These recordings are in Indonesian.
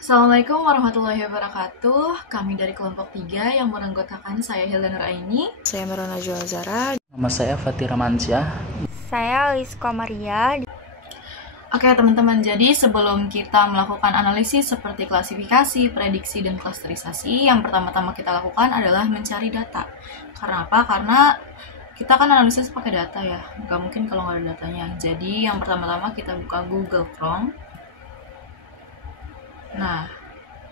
Assalamualaikum warahmatullahi wabarakatuh. Kami dari kelompok 3 yang beranggotakan saya Hilda Nuraini. Saya Merona Zara. Nama saya Fatira Mansyah. Saya Lisko Maria. Oke teman-teman, jadi sebelum kita melakukan analisis seperti klasifikasi, prediksi, dan klasterisasi, yang pertama-tama kita lakukan adalah mencari data. Karena apa? Karena kita kan analisis pakai data ya, nggak mungkin kalau nggak ada datanya. Jadi yang pertama-tama kita buka Google Chrome. Nah,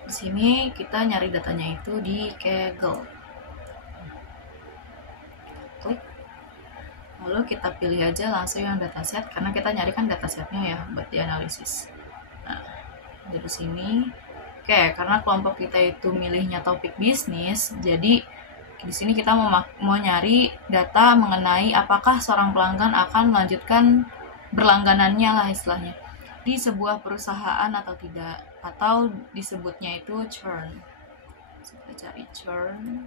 di sini kita nyari datanya itu di Kaggle. Klik. Lalu kita pilih aja langsung yang dataset karena kita nyari kan datasetnya ya buat dianalisis. Nah, dari sini, oke, karena kelompok kita itu milihnya topik bisnis, jadi di sini kita mau nyari data mengenai apakah seorang pelanggan akan melanjutkan berlangganannya lah istilahnya di sebuah perusahaan atau tidak, atau disebutnya itu churn. Kita cari churn.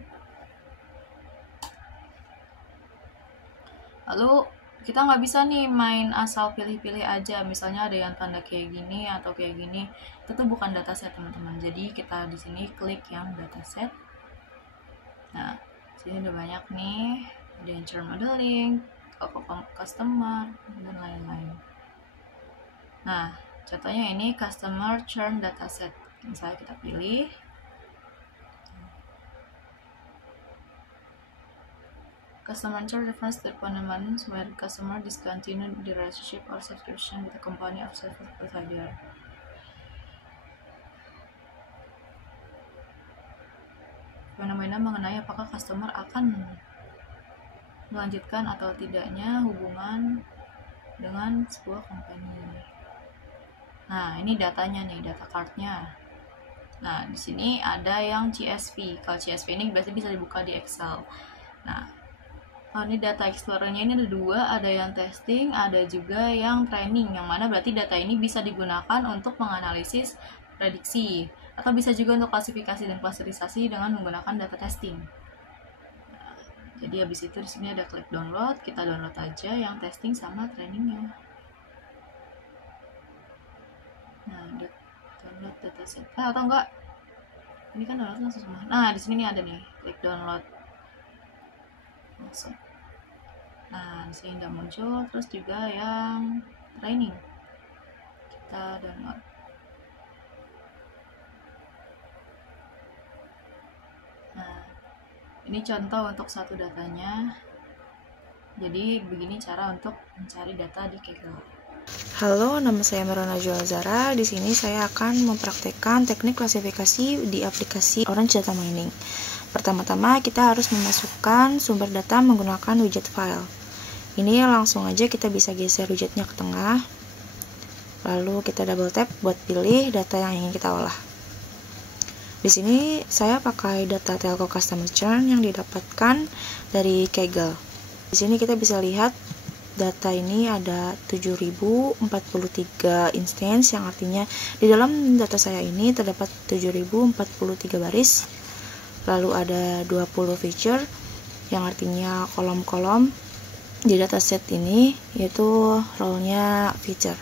Lalu kita nggak bisa nih main asal pilih-pilih aja, misalnya ada yang tanda kayak gini atau kayak gini, itu tuh bukan dataset teman-teman. Jadi kita di sini klik yang dataset. Nah, sini udah banyak nih, ada yang churn modeling, customer, dan lain-lain. Nah, contohnya ini customer churn dataset. Misalnya kita pilih. Customer churn refers to deployments where customer discontinued the relationship or subscription with a company or service provider. Fenomena mengenai apakah customer akan melanjutkan atau tidaknya hubungan dengan sebuah company. Nah, ini datanya nih, data cardnya. Nah, di sini ada yang CSV. Kalau CSV ini biasanya bisa dibuka di Excel. Nah, ini data explorer-nya ini ada dua, ada yang testing, ada juga yang training, yang mana berarti data ini bisa digunakan untuk menganalisis prediksi, atau bisa juga untuk klasifikasi dan klasterisasi dengan menggunakan data testing. Nah, jadi habis itu di sini ada klik download, kita download aja yang testing sama trainingnya. Nah, download dataset. Atau enggak? Ini kan download langsung semua. Nah, di sini nih ada nih, klik download. Langsung. Nah, di sini udah muncul, terus juga yang training. Kita download. Nah, ini contoh untuk satu datanya. Jadi begini cara untuk mencari data di Kaggle. Halo, nama saya Merona Zara. Di sini saya akan mempraktekkan teknik klasifikasi di aplikasi Orange Data Mining. Pertama-tama kita harus memasukkan sumber data menggunakan widget file. Ini langsung aja kita bisa geser widgetnya ke tengah. Lalu kita double tap buat pilih data yang ingin kita olah. Di sini saya pakai data telco customer churn yang didapatkan dari Kaggle. Di sini kita bisa lihat data ini ada 7043 instance, yang artinya di dalam data saya ini terdapat 7043 baris. Lalu ada 20 feature, yang artinya kolom-kolom di dataset ini yaitu role-nya feature.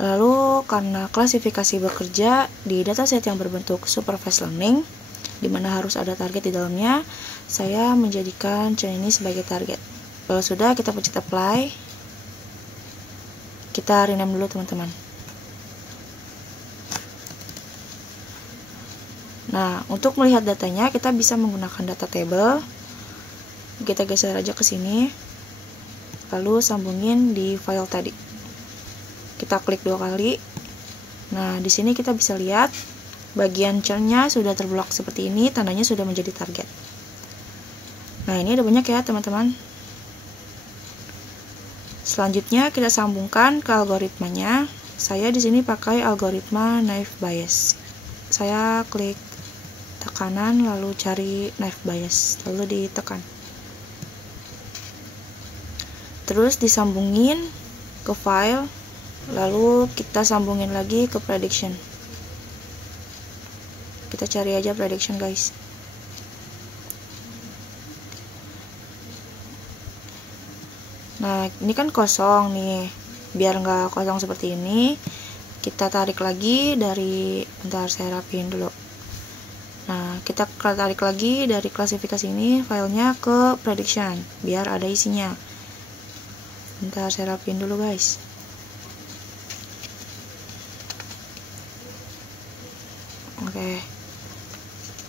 Lalu karena klasifikasi bekerja di dataset yang berbentuk supervised learning, di mana harus ada target di dalamnya, saya menjadikan churn ini sebagai target. Kalau sudah, kita pencet apply. Kita rename dulu teman-teman. Nah, untuk melihat datanya kita bisa menggunakan data table. Kita geser aja ke sini. Lalu sambungin di file tadi. Kita klik 2 kali. Nah, di sini kita bisa lihat bagian churn-nya sudah terblok seperti ini, tandanya sudah menjadi target. Nah, ini ada banyak ya, teman-teman. Selanjutnya kita sambungkan ke algoritmanya. Saya di sini pakai algoritma naive Bayes. Saya klik tekanan lalu cari naive Bayes, lalu ditekan. Terus disambungin ke file, lalu kita sambungin lagi ke prediction. Kita cari aja prediction, guys. Nah, ini kan kosong nih. Biar nggak kosong seperti ini, kita tarik lagi dari, bentar saya rapiin dulu. Nah, kita tarik lagi dari klasifikasi ini filenya ke prediction biar ada isinya. Bentar saya rapiin dulu guys.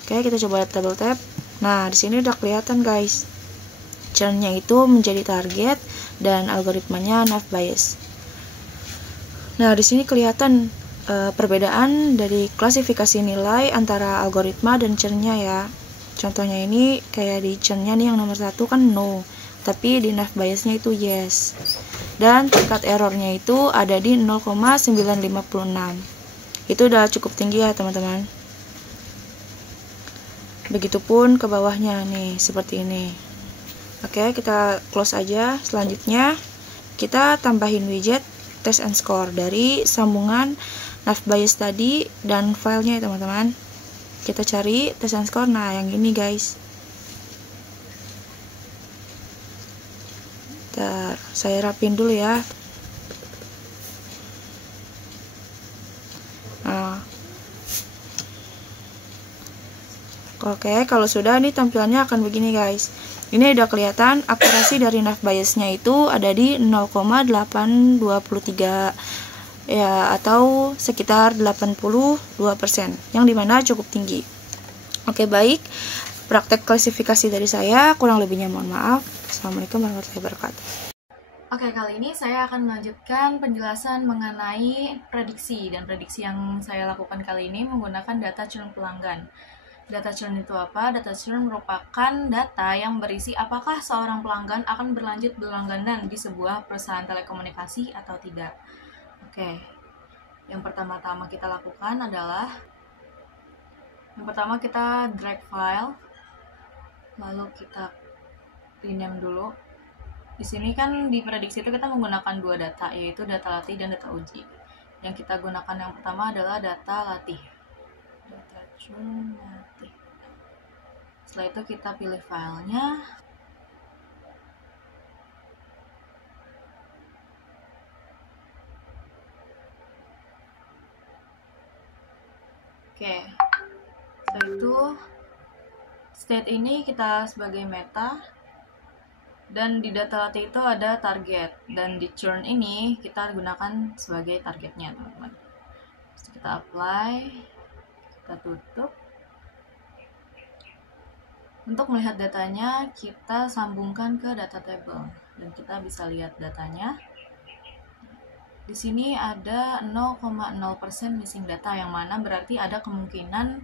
Oke, kita coba double tap. Nah, di sini udah kelihatan guys. Churnnya itu menjadi target dan algoritmanya nav bias. Nah, di sini kelihatan perbedaan dari klasifikasi nilai antara algoritma dan churnnya ya. Contohnya ini kayak di churnnya nih yang nomor 1 kan no, tapi di nav biasnya itu yes. Dan tingkat errornya itu ada di 0,956. Itu udah cukup tinggi ya teman-teman. Begitupun ke bawahnya nih, seperti ini. Oke, kita close aja. Selanjutnya kita tambahin widget test and score dari sambungan nav bias tadi dan filenya ya teman-teman. Kita cari test and score. Nah, yang ini guys. Bentar, saya rapin dulu ya. Nah, oke, kalau sudah ini tampilannya akan begini guys. Ini udah kelihatan akurasi dari nav biasnya itu ada di 0,823 ya, atau sekitar 82%, yang dimana cukup tinggi. Oke, baik, praktek klasifikasi dari saya, kurang lebihnya mohon maaf. Assalamualaikum warahmatullahi wabarakatuh. Oke, kali ini saya akan melanjutkan penjelasan mengenai prediksi, dan prediksi yang saya lakukan kali ini menggunakan data churn pelanggan. Data churn itu apa? Data churn merupakan data yang berisi apakah seorang pelanggan akan berlanjut berlangganan di sebuah perusahaan telekomunikasi atau tidak. Oke, yang pertama-tama kita lakukan adalah kita drag file, lalu kita rename dulu. Di sini kan di prediksi itu kita menggunakan dua data, yaitu data latih dan data uji. Yang kita gunakan yang pertama adalah data latih. Data churn latih. Setelah itu kita pilih filenya. Oke. Setelah itu state ini kita sebagai meta. Dan di data latih itu ada target, dan di churn ini kita gunakan sebagai targetnya teman-teman. Kita apply, kita tutup. Untuk melihat datanya kita sambungkan ke data table dan kita bisa lihat datanya. Di sini ada 0,0% missing data, yang mana berarti ada kemungkinan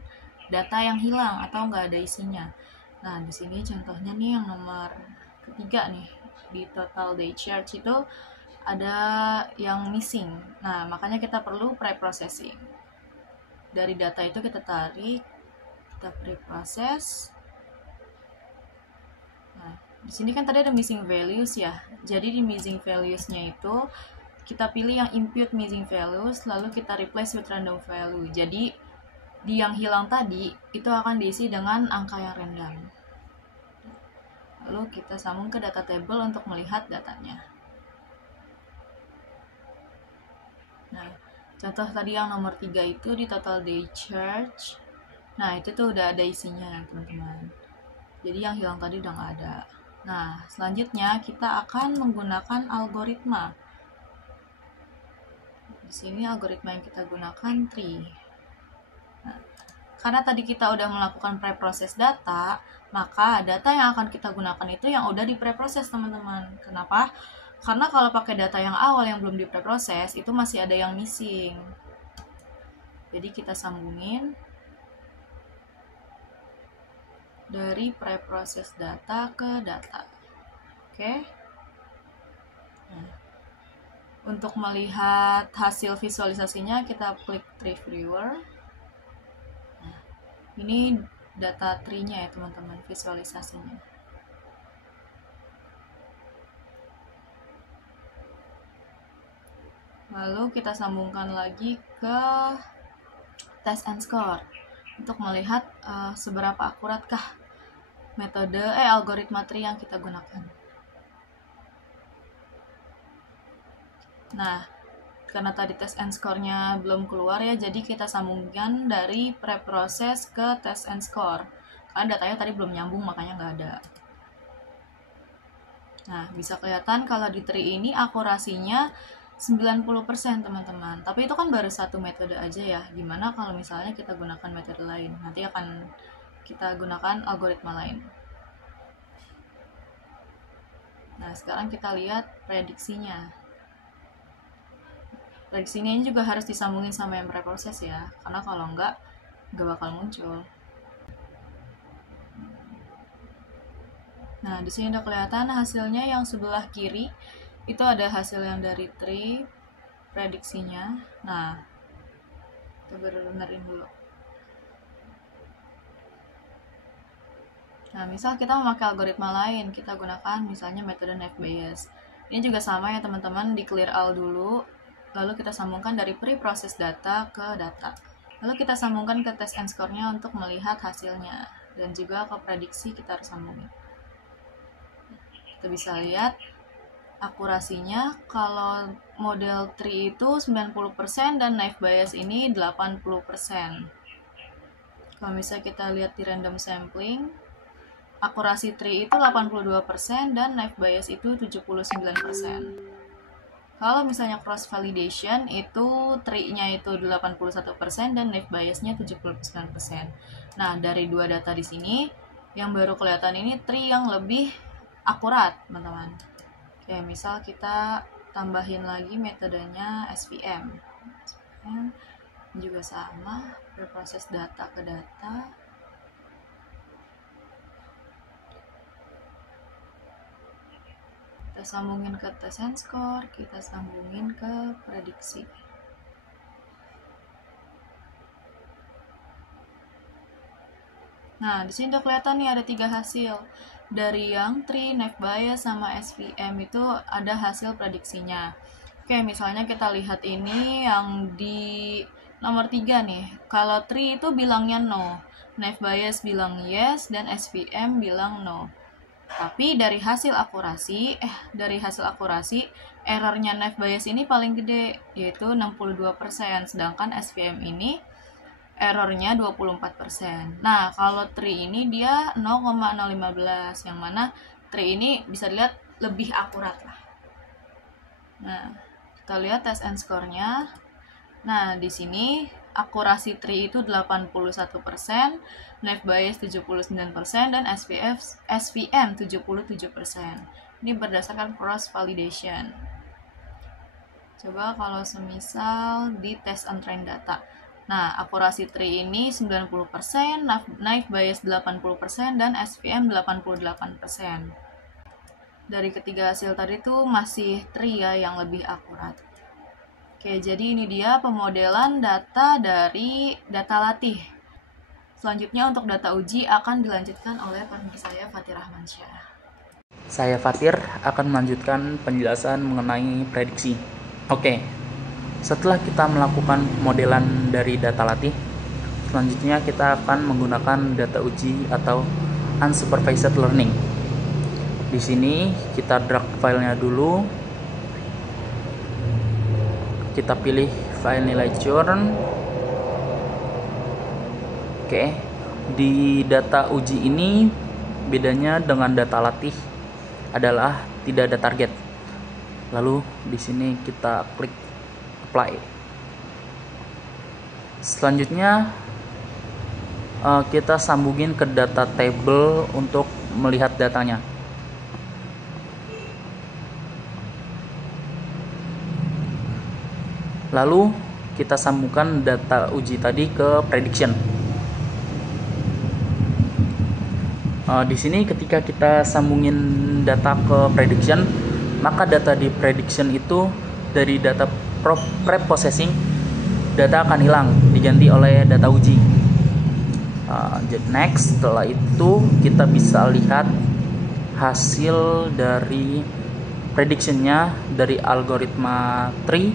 data yang hilang atau nggak ada isinya. Nah, di sini contohnya nih yang nomor ketiga nih, di total day charge itu ada yang missing. Nah, makanya kita perlu pre-processing. Dari data itu kita tarik, kita pre-process. Nah, di sini kan tadi ada missing values ya. Jadi di missing values-nya itu kita pilih yang impute missing values, lalu kita replace with random value. Jadi di yang hilang tadi itu akan diisi dengan angka yang random. Lalu kita sambung ke data table untuk melihat datanya. Nah, contoh tadi yang nomor 3 itu di total day charge. Nah, itu tuh udah ada isinya teman-teman. Jadi yang hilang tadi udah nggak ada. Nah, selanjutnya kita akan menggunakan algoritma. Di sini algoritma yang kita gunakan tree. Nah, karena tadi kita udah melakukan pre-process data, maka data yang akan kita gunakan itu yang udah di pre-process teman-teman. Kenapa? Karena kalau pakai data yang awal yang belum di pre-process, itu masih ada yang missing. Jadi kita sambungin dari pre-process data ke data. Oke. Nah, untuk melihat hasil visualisasinya kita klik tree viewer. Nah, ini data tree-nya ya teman-teman, visualisasinya. Lalu kita sambungkan lagi ke test and score untuk melihat seberapa akuratkah metode algoritma tree yang kita gunakan. Nah, karena tadi test and score-nya belum keluar ya, jadi kita sambungkan dari preproses ke test and score. Karena datanya tadi belum nyambung, makanya nggak ada. Nah, bisa kelihatan kalau di tree ini akurasinya 90% teman-teman. Tapi itu kan baru satu metode aja ya. Gimana kalau misalnya kita gunakan metode lain? Nanti akan kita gunakan algoritma lain. Nah, sekarang kita lihat prediksinya. Prediksinya ini juga harus disambungin sama yang preproses ya, karena kalau nggak bakal muncul. Nah, di sini udah kelihatan hasilnya. Yang sebelah kiri itu ada hasil yang dari tree prediksinya. Nah, kita benerin dulu. Nah, misal kita memakai algoritma lain, kita gunakan misalnya metode naive Bayes. Ini juga sama ya teman-teman, di clear all dulu, lalu kita sambungkan dari pre-process data ke data. Lalu kita sambungkan ke test and score-nya untuk melihat hasilnya, dan juga ke prediksi kita harus sambungin. Kita bisa lihat akurasinya, kalau model tree itu 90% dan naive Bayes ini 80%. Kalau misalnya kita lihat di random sampling, akurasi tree itu 82% dan naive Bayes itu 79%. Kalau misalnya cross validation itu tree-nya itu 81% dan naive Bayes-nya 79%. Nah, dari dua data di sini yang baru kelihatan ini tree yang lebih akurat, teman-teman. Oke, misal kita tambahin lagi metodenya SVM. SVM juga sama, berproses data ke data. Kita sambungin ke test and score, kita sambungin ke prediksi. Nah, di sini udah kelihatan nih ada 3 hasil. Dari yang tree, naive Bayes, sama SVM itu ada hasil prediksinya. Oke, misalnya kita lihat ini yang di nomor 3 nih. Kalau tree itu bilangnya no, naive Bayes bilang yes, dan SVM bilang no. Tapi dari hasil akurasi, errornya naive Bayes ini paling gede, yaitu 62%, sedangkan SVM ini errornya 24%. Nah, kalau tree ini dia 0,015, yang mana tree ini bisa dilihat lebih akurat lah. Nah, kita lihat test and score-nya. Nah, di sini akurasi tree itu 81%, naive Bayes 79%, dan SVM 77%. Ini berdasarkan cross validation. Coba kalau semisal di test and train data. Nah, akurasi tree ini 90%, naive Bayes 80%, dan SVM 88%. Dari ketiga hasil tadi tuh masih tree ya yang lebih akurat. Oke, jadi ini dia pemodelan data dari data latih. Selanjutnya untuk data uji akan dilanjutkan oleh partner saya, Fatir Rahmansyah. Saya Fatir akan melanjutkan penjelasan mengenai prediksi. Oke, setelah kita melakukan modelan dari data latih, selanjutnya kita akan menggunakan data uji atau unsupervised learning. Di sini kita drag filenya dulu. Kita pilih file nilai churn. Oke, di data uji ini bedanya dengan data latih adalah tidak ada target. Lalu di sini kita klik apply. Selanjutnya kita sambungin ke data table untuk melihat datanya. Lalu kita sambungkan data uji tadi ke prediction. Di sini ketika kita sambungin data ke prediction, maka data di prediction itu dari data pre-processing, data akan hilang diganti oleh data uji. Next, setelah itu kita bisa lihat hasil dari predictionnya dari algoritma tree.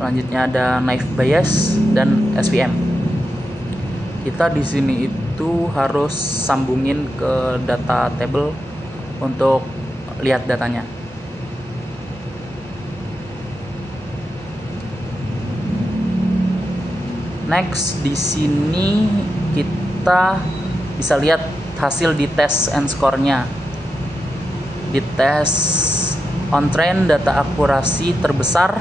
Selanjutnya ada naive Bayes dan SVM. Kita di sini itu harus sambungin ke data table untuk lihat datanya. Next, di sini kita bisa lihat hasil di test and score-nya. Di tes on train data akurasi terbesar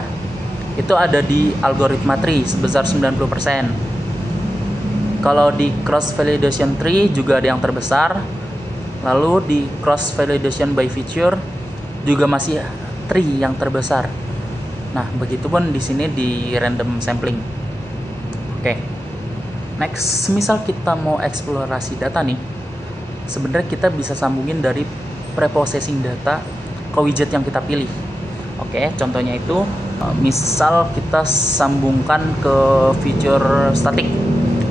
itu ada di algoritma tree sebesar 90%. Kalau di cross validation tree juga ada yang terbesar. Lalu di cross validation by feature juga masih tree yang terbesar. Nah, begitupun di sini di random sampling. Oke. Next, misal kita mau eksplorasi data nih. Sebenarnya kita bisa sambungin dari preprocessing data ke widget yang kita pilih. Oke, contohnya itu misal kita sambungkan ke feature static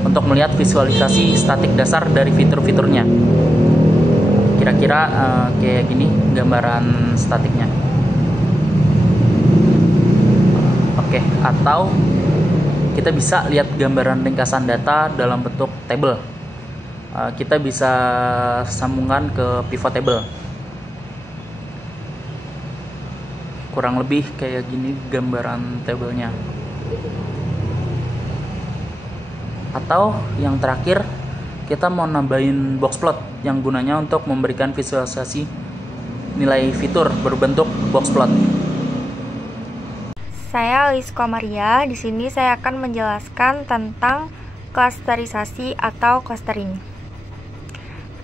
untuk melihat visualisasi statik dasar dari fitur-fiturnya. Kira-kira kayak gini gambaran statiknya. Oke, atau kita bisa lihat gambaran ringkasan data dalam bentuk table. Kita bisa sambungkan ke pivot table. Kurang lebih kayak gini gambaran tabelnya. Atau yang terakhir, kita mau nambahin box plot yang gunanya untuk memberikan visualisasi nilai fitur berbentuk box plot. Saya Lisko Maria. Di sini saya akan menjelaskan tentang klasterisasi atau clustering.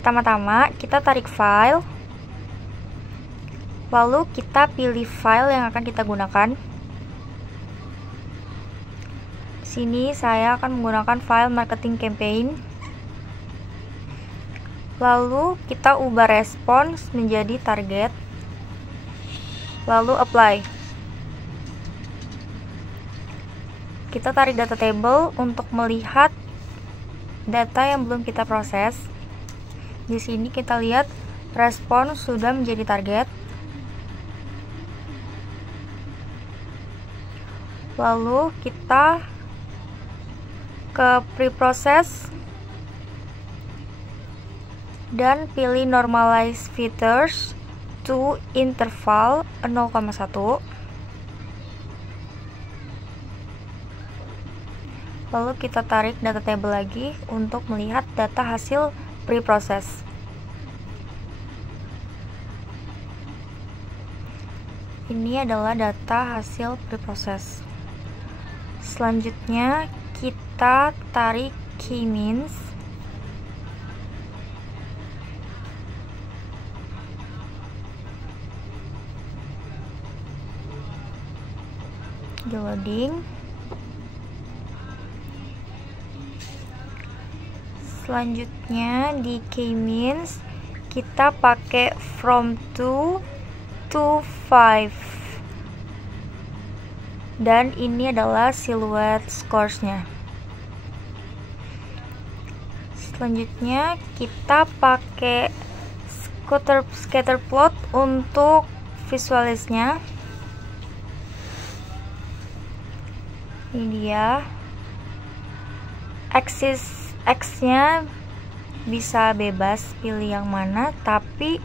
Pertama-tama, kita tarik file. Lalu kita pilih file yang akan kita gunakan. Di sini saya akan menggunakan file marketing campaign. Lalu kita ubah response menjadi target. Lalu apply. Kita tarik data table untuk melihat data yang belum kita proses. Di sini kita lihat respon sudah menjadi target. Lalu kita ke preprocess dan pilih normalize features to interval 0,1. Lalu kita tarik data table lagi untuk melihat data hasil preprocess. Ini adalah data hasil preprocess. Selanjutnya kita tarik k-means. Di loading. Selanjutnya di k-means kita pakai from 2 to 5 dan ini adalah silhouette scores-nya. Selanjutnya kita pakai scatter plot untuk visualisnya. Ini dia. Axis X-nya bisa bebas pilih yang mana, tapi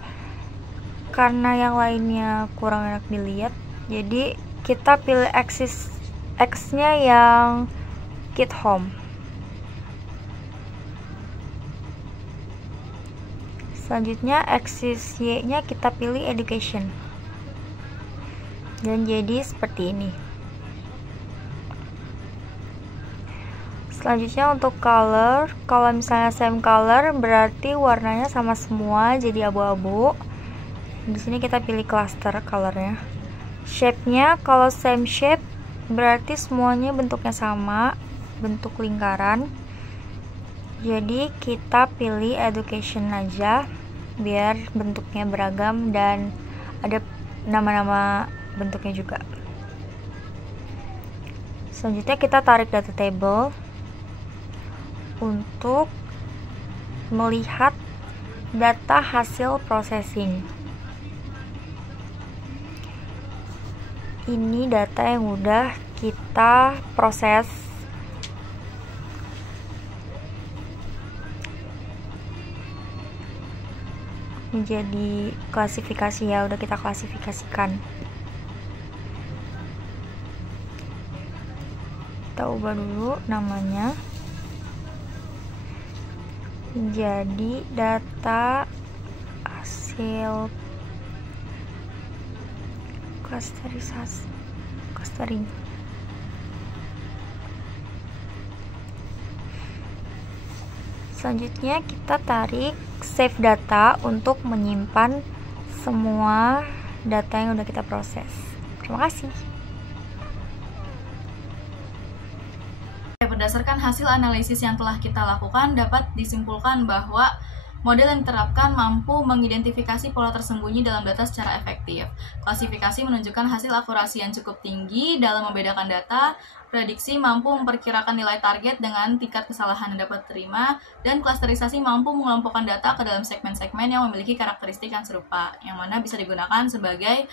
karena yang lainnya kurang enak dilihat, jadi kita pilih axis X-nya yang kit home. Selanjutnya axis Y-nya kita pilih education. Dan jadi seperti ini. Selanjutnya untuk color, kalau misalnya same color berarti warnanya sama semua jadi abu-abu. Di sini kita pilih cluster colornya. Shape-nya kalau same shape berarti semuanya bentuknya sama, bentuk lingkaran. Jadi kita pilih education aja biar bentuknya beragam dan ada nama-nama bentuknya juga. Selanjutnya kita tarik data table untuk melihat data hasil processing. Ini data yang udah kita proses. Menjadi klasifikasi ya, udah kita klasifikasikan. kita ubah dulu namanya jadi data hasil clustering. Selanjutnya kita tarik save data untuk menyimpan semua data yang udah kita proses. Terima kasih. Berdasarkan hasil analisis yang telah kita lakukan, dapat disimpulkan bahwa model yang diterapkan mampu mengidentifikasi pola tersembunyi dalam data secara efektif. Klasifikasi menunjukkan hasil akurasi yang cukup tinggi dalam membedakan data, prediksi mampu memperkirakan nilai target dengan tingkat kesalahan yang dapat diterima, dan klasterisasi mampu mengelompokkan data ke dalam segmen-segmen yang memiliki karakteristik yang serupa, yang mana bisa digunakan sebagai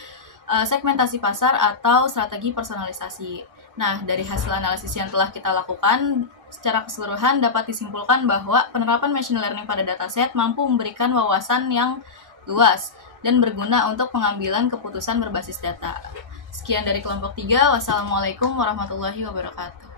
segmentasi pasar atau strategi personalisasi. Nah, dari hasil analisis yang telah kita lakukan, secara keseluruhan dapat disimpulkan bahwa penerapan machine learning pada dataset mampu memberikan wawasan yang luas dan berguna untuk pengambilan keputusan berbasis data. Sekian dari kelompok 3. Wassalamualaikum warahmatullahi wabarakatuh.